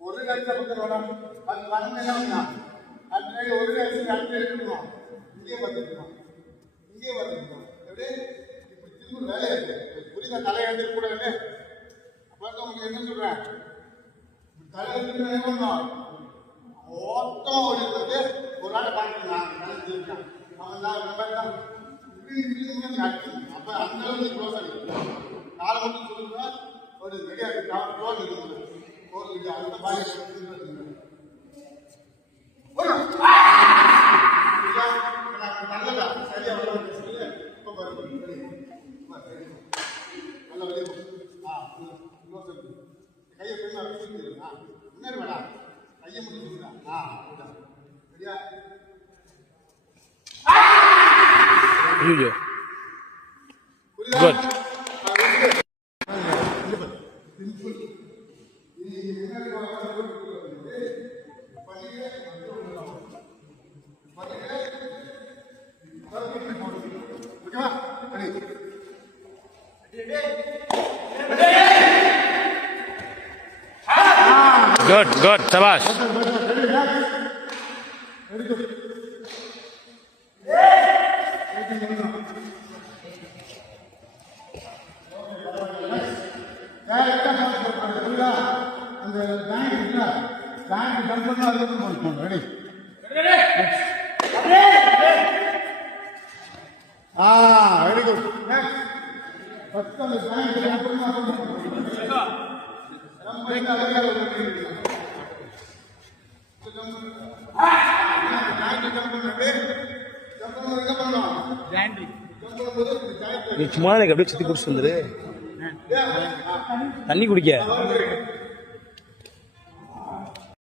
ஒரு லட்சம் பக்கம் அது மனம் என்ன அன்றைய ஒரு லட்சம் அன்று இருக்கணும் இங்கே வந்துருக்கணும் எப்படி இப்படி திரும்ப வேலை இருக்கு புரியுத தலையாண்டு கூட இல்லை அப்போ உங்களுக்கு என்ன சொல்றேன் தலையாண்டு என்ன பண்ணோம் மொத்தம் ஓடிட்டு ஒரு நாள் பார்த்துக்கலாம் தலைஞ்சிருக்கான் அவன் தான் அப்ப அந்த அளவுக்கு க்ளோஸ் ஆகிருக்கு காலை மட்டும் சொல்லுங்க ஒரு ரெடியாக க்ளோஸ் இருக்குது ஒரு அந்த பாய் நல்லதா சரியா சொல்லி இப்போ நல்ல வெளியே கையை முன்னாடி வேணாம் கையை முடிச்சுக்கலாம் சரியா Good. Good, Sabash. அந்த பேங்க் ஜம்ப் பண்ணா அதுக்கு போகணும் ரெடி வெரி குட் ஃபர்ஸ்ட் அந்த பேங்க் ஜம்ப் பண்ணா நீ சும்மா எனக்கு அப்படியே சுத்தி குடிச்சு வந்துரு தண்ணி குடிக்க